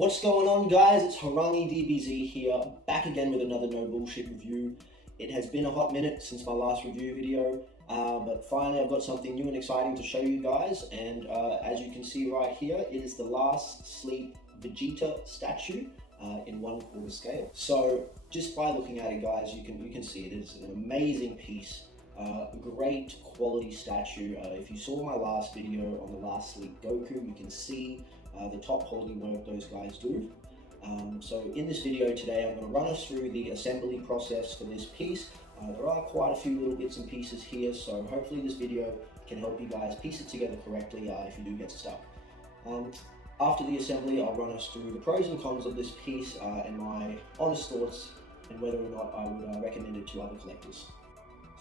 What's going on, guys? It's Harangi DBZ here, back again with another no bullshit review. It has been a hot minute since my last review video, but finally I've got something new and exciting to show you guys. And as you can see right here, it is the Last Sleep Vegeta statue in 1/4 scale. So just by looking at it, guys, you can see it is an amazing piece. Great quality statue. If you saw my last video on the Last Sleep Goku, you can see the top quality work those guys do. So in this video today, I'm going to run us through the assembly process for this piece. There are quite a few little bits and pieces here, so hopefully this video can help you guys piece it together correctly if you do get stuck. After the assembly, I'll run us through the pros and cons of this piece and my honest thoughts and whether or not I would recommend it to other collectors.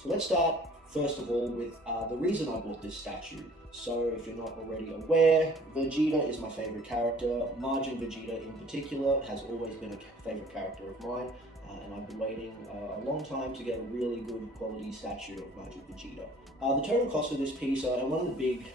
So let's start first of all with the reason I bought this statue. So if you're not already aware, Vegeta is my favorite character. Margin Vegeta in particular has always been a favorite character of mine, and I've been waiting a long time to get a really good quality statue of Margin Vegeta. The total cost of this piece, and one of the big,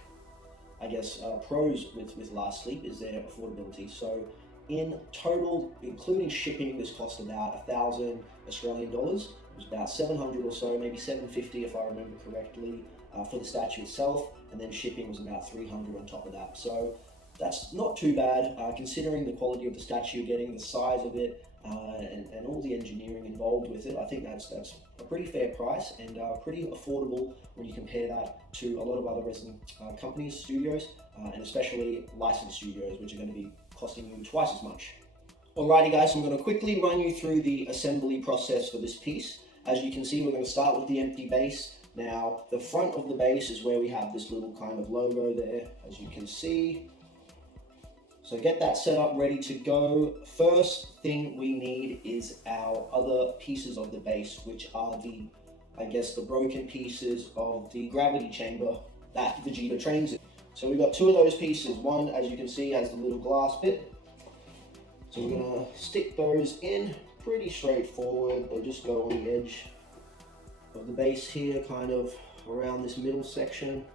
I guess, pros with Last Sleep is their affordability. So in total, including shipping, this cost about 1,000 Australian dollars. It was about 700 or so, maybe 750 if I remember correctly, for the statue itself, and then shipping was about 300 on top of that. So that's not too bad, considering the quality of the statue, getting the size of it, and all the engineering involved with it. I think that's a pretty fair price and pretty affordable when you compare that to a lot of other resin companies, studios, and especially licensed studios, which are going to be costing you twice as much. Alrighty guys, so I'm going to quickly run you through the assembly process for this piece. As you can see, we're going to start with the empty base. Now, the front of the base is where we have this little kind of logo there, as you can see. So get that set up, ready to go. First thing we need is our other pieces of the base, which are the, I guess, the broken pieces of the gravity chamber that Vegeta trains in. So we've got two of those pieces. One, as you can see, has the little glass bit. So we're gonna stick those in, pretty straightforward. They just go on the edge of the base here, kind of around this middle section.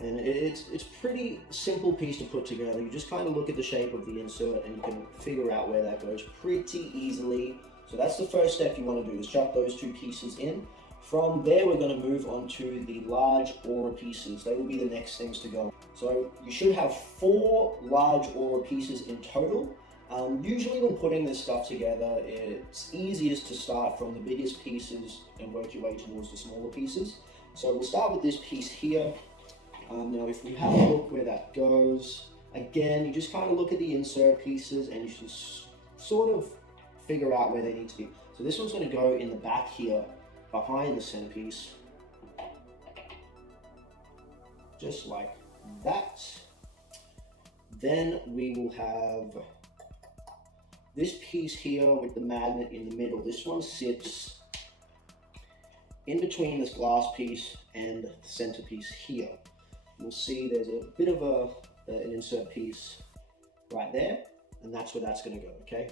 And it's pretty simple piece to put together. You just kind of look at the shape of the insert and you can figure out where that goes pretty easily. So that's the first step you want to do, is chuck those two pieces in. From there, we're going to move on to the large aura pieces. They will be the next things to go. So you should have 4 large aura pieces in total. Usually when putting this stuff together, it's easiest to start from the biggest pieces and work your way towards the smaller pieces. So we'll start with this piece here. Now if we have a look where that goes, again, you just kind of look at the insert pieces and you just sort of figure out where they need to be. So this one's going to go in the back here, behind the centerpiece, just like that. Then we will have this piece here with the magnet in the middle. This one sits in between this glass piece and the centerpiece here. You'll see there's a bit of an insert piece right there, and that's where that's going to go, okay?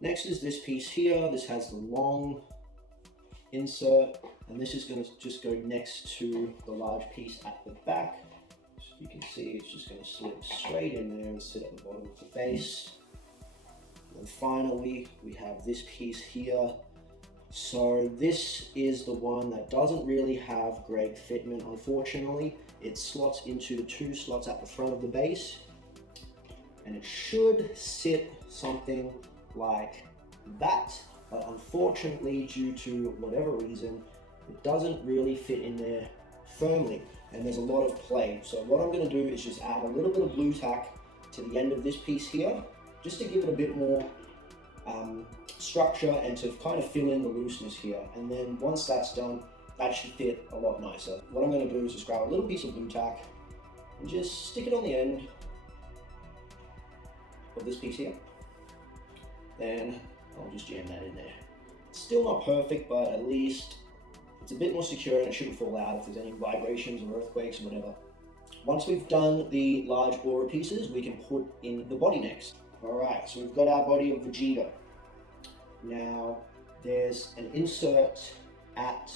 Next is this piece here. This has the long insert, and this is going to just go next to the large piece at the back. So you can see it's just going to slip straight in there and sit at the bottom of the base. And finally, we have this piece here. So this is the one that doesn't really have great fitment, unfortunately. It slots into the 2 slots at the front of the base, and it should sit something like that. But unfortunately, due to whatever reason, it doesn't really fit in there firmly, and there's a lot of play. So what I'm going to do is just add a little bit of blue tack to the end of this piece here, just to give it a bit more structure and to kind of fill in the looseness here. And then once that's done, that should fit a lot nicer. What I'm going to do is just grab a little piece of blue tack and just stick it on the end of this piece here. Then I'll just jam that in there. It's still not perfect, but at least it's a bit more secure and it shouldn't fall out if there's any vibrations or earthquakes or whatever. Once we've done the large aura pieces, we can put in the body next. Alright, so we've got our body of Vegeta. Now, there's an insert at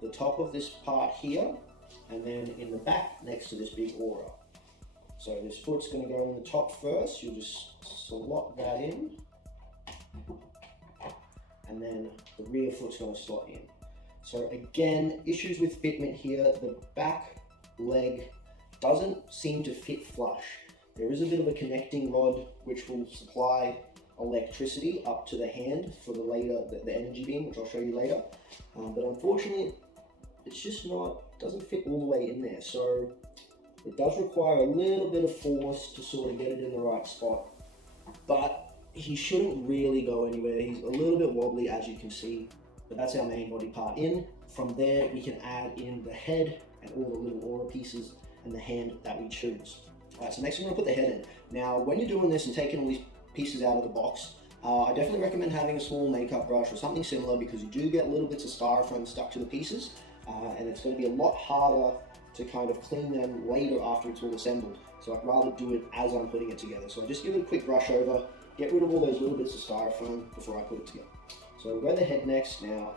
the top of this part here, and then in the back next to this big aura. So this foot's going to go on the top first. You'll just slot that in, and then the rear foot's going to slot in. So again, issues with fitment here. The back leg doesn't seem to fit flush. There is a bit of a connecting rod which will supply electricity up to the hand for the energy beam, which I'll show you later. But unfortunately, it's just doesn't fit all the way in there. So it does require a little bit of force to sort of get it in the right spot. But he shouldn't really go anywhere. He's a little bit wobbly, as you can see. But that's our main body part in. From there, we can add in the head and all the little aura pieces and the hand that we choose. All right, so next I'm going to put the head in. Now, when you're doing this and taking all these pieces out of the box, I definitely recommend having a small makeup brush or something similar, because you do get little bits of styrofoam stuck to the pieces, and it's going to be a lot harder to kind of clean them later after it's all assembled. So I'd rather do it as I'm putting it together. So I just give it a quick brush over, get rid of all those little bits of styrofoam before I put it together. So we'll go the head next. Now,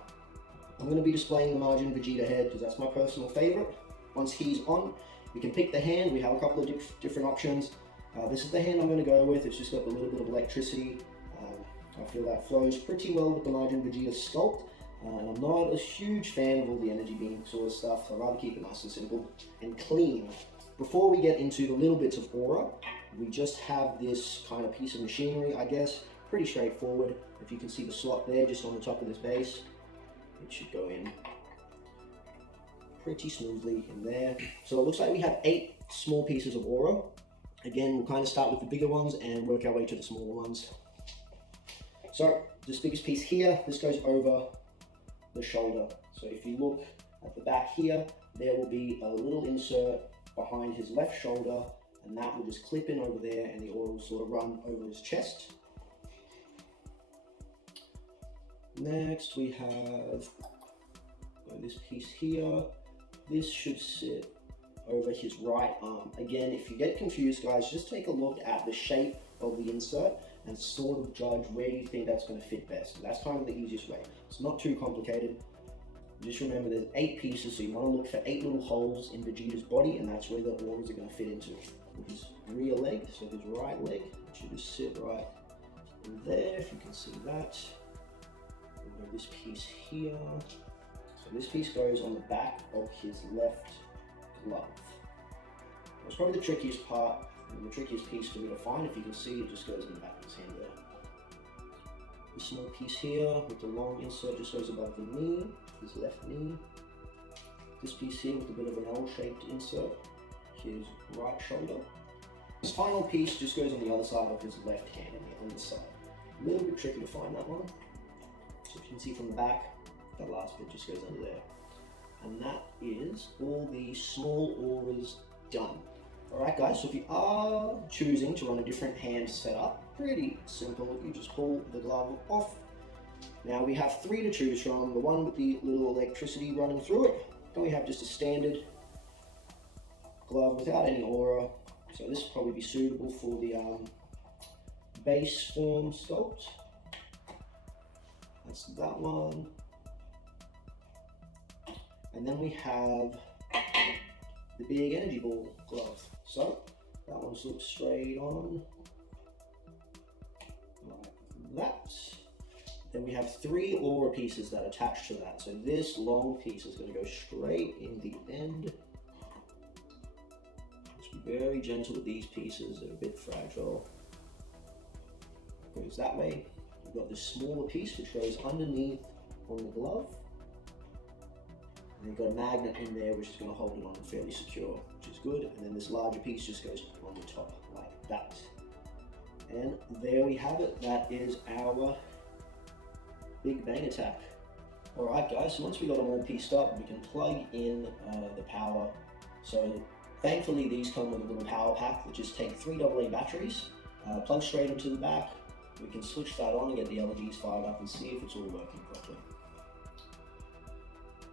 I'm going to be displaying the Margin Vegeta head because that's my personal favorite. Once he's on, we can pick the hand. We have a couple of different options. This is the hand I'm going to go with. It's just got a little bit of electricity. I feel that flows pretty well with the Margin Vegeta Sculpt. And I'm not a huge fan of all the energy beam sort of stuff. So I'd rather keep it nice and simple and clean. Before we get into the little bits of aura, we just have this kind of piece of machinery, I guess. Pretty straightforward. If you can see the slot there just on the top of this base, it should go in pretty smoothly in there. So it looks like we have 8 small pieces of aura. Again, we'll kind of start with the bigger ones and work our way to the smaller ones. So this biggest piece here, this goes over the shoulder. So if you look at the back here, there will be a little insert behind his left shoulder, and that will just clip in over there, and the aura will sort of run over his chest. Next we have this piece here. This should sit over his right arm. Again, if you get confused, guys, just take a look at the shape of the insert and sort of judge where you think that's going to fit best. That's kind of the easiest way. It's not too complicated. Just remember there's 8 pieces, so you want to look for 8 little holes in Vegeta's body, and that's where the auras are going to fit into. His rear leg, so his right leg, it should just sit right in there, if you can see that. And this piece here. So this piece goes on the back of his left glove. That's probably the trickiest part, and the trickiest piece for me to find. If you can see, it just goes in the back of his hand there. This small piece here with the long insert just goes above the knee, his left knee. This piece here with a bit of an L-shaped insert, his right shoulder. This final piece just goes on the other side of his left hand on the underside. A little bit tricky to find that one. So if you can see from the back, that last bit just goes under there. And that is all the small auras done. Alright guys, so if you are choosing to run a different hand setup, pretty simple. You just pull the glove off. Now we have 3 to choose from. The one with the little electricity running through it. Then we have just a standard glove without any aura. So this will probably be suitable for the base form sculpt. That's that one. And then we have the big energy ball glove. So that one looks straight on like that. Then we have 3 aura pieces that attach to that. So this long piece is going to go straight in the end. Just be very gentle with these pieces, they're a bit fragile. It goes that way. We've got this smaller piece which goes underneath on the glove. And you've got a magnet in there which is going to hold it on fairly secure, which is good. And then this larger piece just goes on the top like that. And there we have it. That is our Big Bang Attack. Alright guys, so once we got them all pieced up, we can plug in the power. So thankfully these come with a little power pack that just take 3 AA batteries, plug straight into the back. We can switch that on and get the LEDs fired up and see if it's all working properly.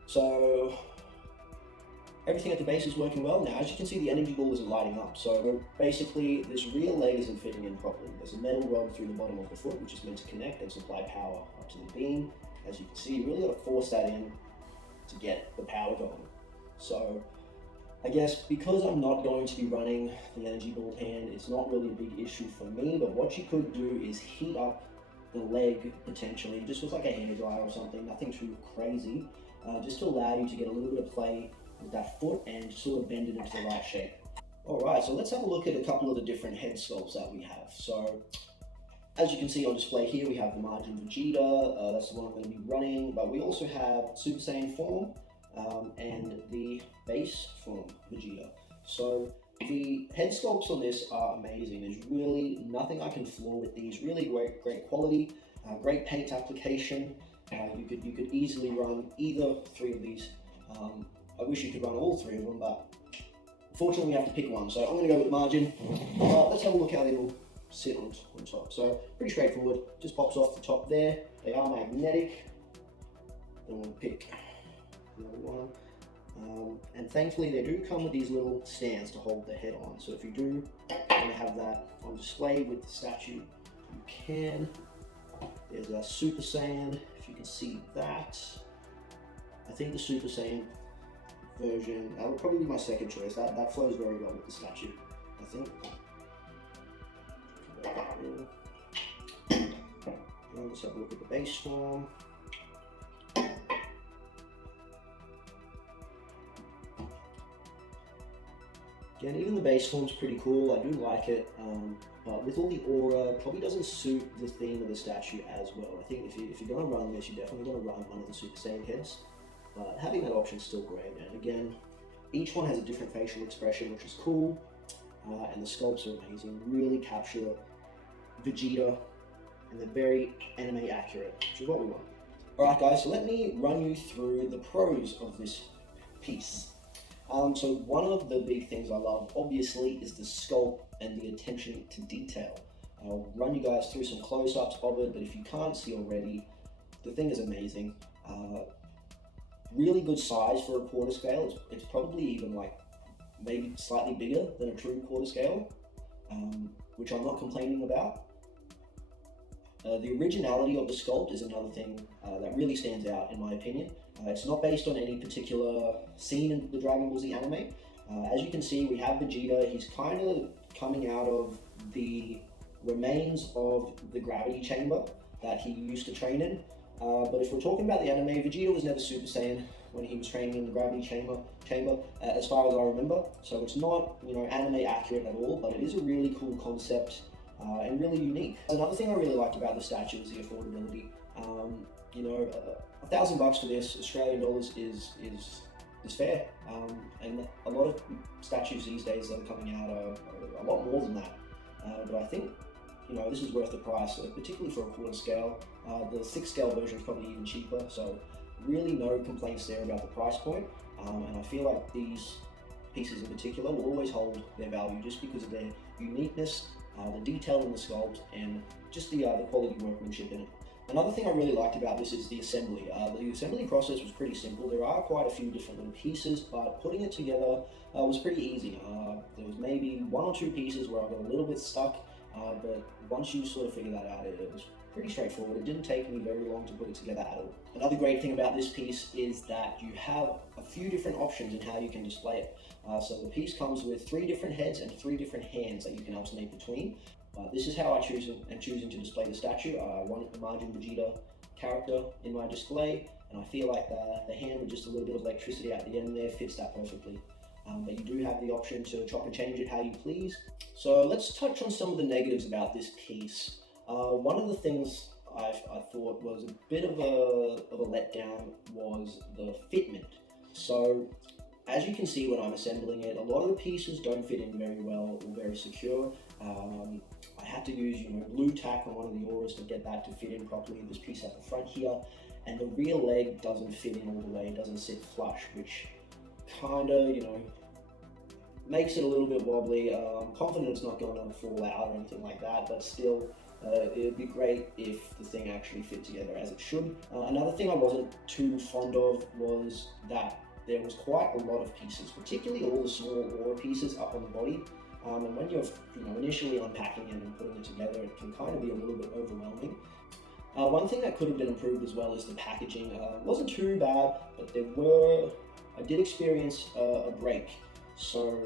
So everything at the base is working well. Now as you can see, the energy ball isn't lighting up, so basically this rear leg isn't fitting in properly. There's a metal rod through the bottom of the foot which is meant to connect and supply power up to the beam. As you can see, you really got to force that in to get the power going. So I guess because I'm not going to be running the energy ball pan, it's not really a big issue for me, but what you could do is heat up the leg potentially, just with like a hairdryer or something, nothing too crazy, just to allow you to get a little bit of play with that foot and sort of bend it into the right shape. Alright, so let's have a look at a couple of the different head sculpts that we have. So, as you can see on display here, we have the Margin Vegeta, that's the one I'm going to be running, but we also have Super Saiyan form, and the base form Vegeta. So the head sculpts on this are amazing. There's really nothing I can flaw with these. Really great quality, great paint application. You could easily run either three of these. I wish you could run all three of them, but unfortunately we have to pick one. So I'm going to go with Margin. Let's have a look how they will sit on top. So pretty straightforward. Just pops off the top there. They are magnetic. Then we'll pick another one. And thankfully they do come with these little stands to hold the head on. So if you do want to have that on display with the statue, you can. There's a Super Saiyan, if you can see that. I think the Super Saiyan version, that would probably be my second choice. That flows very well with the statue, I think. Let's have a look at the base form. Again, even the base form's pretty cool. I do like it, but with all the aura, probably doesn't suit the theme of the statue as well. I think if you're going to run this, you're definitely going to run one of the Super Saiyan heads. But having that option is still great. And again, each one has a different facial expression, which is cool. And the sculpts are amazing. Really capture Vegeta, and they're very anime accurate, which is what we want. Alright guys, so let me run you through the pros of this piece. So one of the big things I love, obviously, is the sculpt and the attention to detail. I'll run you guys through some close-ups of it, but if you can't see already, the thing is amazing. Really good size for a quarter scale. It's probably even like maybe slightly bigger than a true quarter scale, which I'm not complaining about. The originality of the sculpt is another thing that really stands out in my opinion. It's not based on any particular scene in the Dragon Ball Z anime. As you can see, we have Vegeta. He's kind of coming out of the remains of the gravity chamber that he used to train in. But if we're talking about the anime, Vegeta was never Super Saiyan when he was training in the gravity chamber, as far as I remember. So it's not, anime accurate at all, but it is a really cool concept and really unique. Another thing I really liked about the statue is the affordability. $1,000 for this Australian dollars is fair, and a lot of statues these days that are coming out are a lot more than that. But I think this is worth the price, particularly for a quarter scale. The 6 scale version is probably even cheaper, so really no complaints there about the price point. And I feel like these pieces in particular will always hold their value just because of their uniqueness, the detail in the sculpt, and just the quality workmanship in it. Another thing I really liked about this is the assembly. The assembly process was pretty simple. There are quite a few different little pieces, but putting it together was pretty easy. There was maybe 1 or 2 pieces where I got a little bit stuck, but once you sort of figure that out, it was pretty straightforward. It didn't take me very long to put it together at all. Another great thing about this piece is that you have a few different options in how you can display it. So the piece comes with 3 different heads and 3 different hands that you can alternate between. This is how I am choosing to display the statue. I want the Margin Vegeta character in my display, and I feel like the hand with just a little bit of electricity at the end there fits that perfectly. But you do have the option to chop and change it how you please. So let's touch on some of the negatives about this piece. One of the things I thought was a bit of a letdown was the fitment. So as you can see when I'm assembling it, a lot of the pieces don't fit in very well or very secure. I had to use glue tack on one of the auras to get that to fit in properly. This piece at the front here, and the rear leg doesn't fit in all the way. It doesn't sit flush, which kind of makes it a little bit wobbly. I'm confident it's not going to fall out or anything like that, but still, it'd be great if the thing actually fit together as it should. Another thing I wasn't too fond of was that there was quite a lot of pieces, particularly all the small aura pieces up on the body. And when you're initially unpacking it and putting it together, it can kind of be a little bit overwhelming. One thing that could have been improved as well is the packaging. It wasn't too bad, but I did experience a break So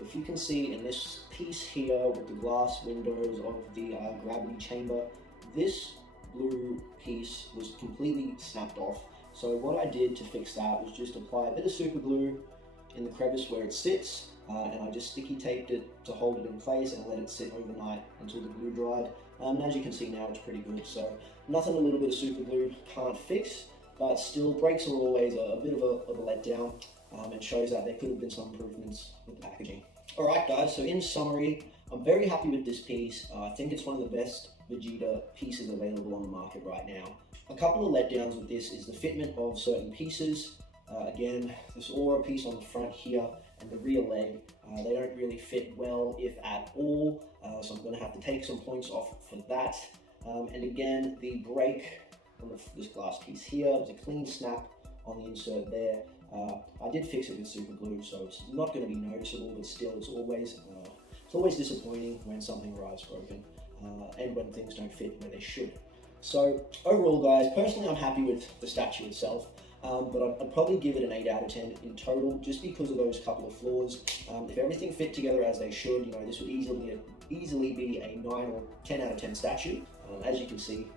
if you can see in this piece here with the glass windows of the gravity chamber, this blue piece was completely snapped off. So what I did to fix that was just apply a bit of super glue in the crevice where it sits, and I just sticky taped it to hold it in place and let it sit overnight until the glue dried. And as you can see now, it's pretty good. So nothing a little bit of super glue can't fix, but still brakes are always a bit of a letdown, and shows that there could have been some improvements with the packaging. Alright guys, so in summary, I'm very happy with this piece. I think it's one of the best Vegeta pieces available on the market right now. A couple of letdowns with this is the fitment of certain pieces. Again, this aura piece on the front here and the rear leg, they don't really fit well, if at all, so I'm going to have to take some points off for that. And again, the brake on this glass piece here was a clean snap on the insert there. I did fix it with super glue, so it's not going to be noticeable, but still, it's always disappointing when something arrives broken, and when things don't fit where they should. So overall, guys, personally, I'm happy with the statue itself. But I'd probably give it an 8 out of 10 in total, just because of those couple of flaws. If everything fit together as they should, this would easily be a 9 or 10 out of 10 statue. As you can see,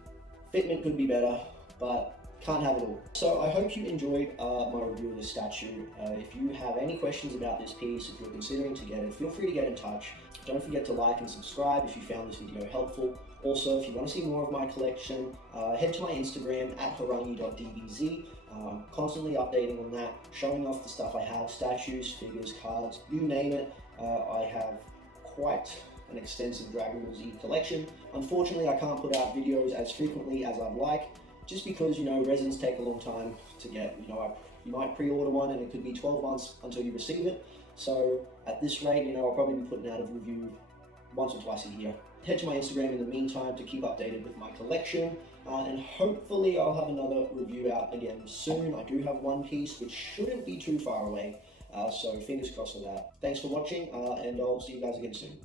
fitment could be better, but can't have it all. So I hope you enjoyed my review of this statue. If you have any questions about this piece, if you're considering to get it, feel free to get in touch. Don't forget to like and subscribe if you found this video helpful. Also, if you want to see more of my collection, head to my Instagram at harangi.dbz. I'm constantly updating on that, showing off the stuff I have, statues, figures, cards, you name it. I have quite an extensive Dragon Ball Z collection. Unfortunately, I can't put out videos as frequently as I'd like, just because, resins take a long time to get. You might pre-order one and it could be 12 months until you receive it. So at this rate, I'll probably be putting out a review once or twice a year. Head to my Instagram in the meantime to keep updated with my collection, and hopefully I'll have another review out again soon. I do have one piece which shouldn't be too far away, so fingers crossed for that. Thanks for watching, and I'll see you guys again soon.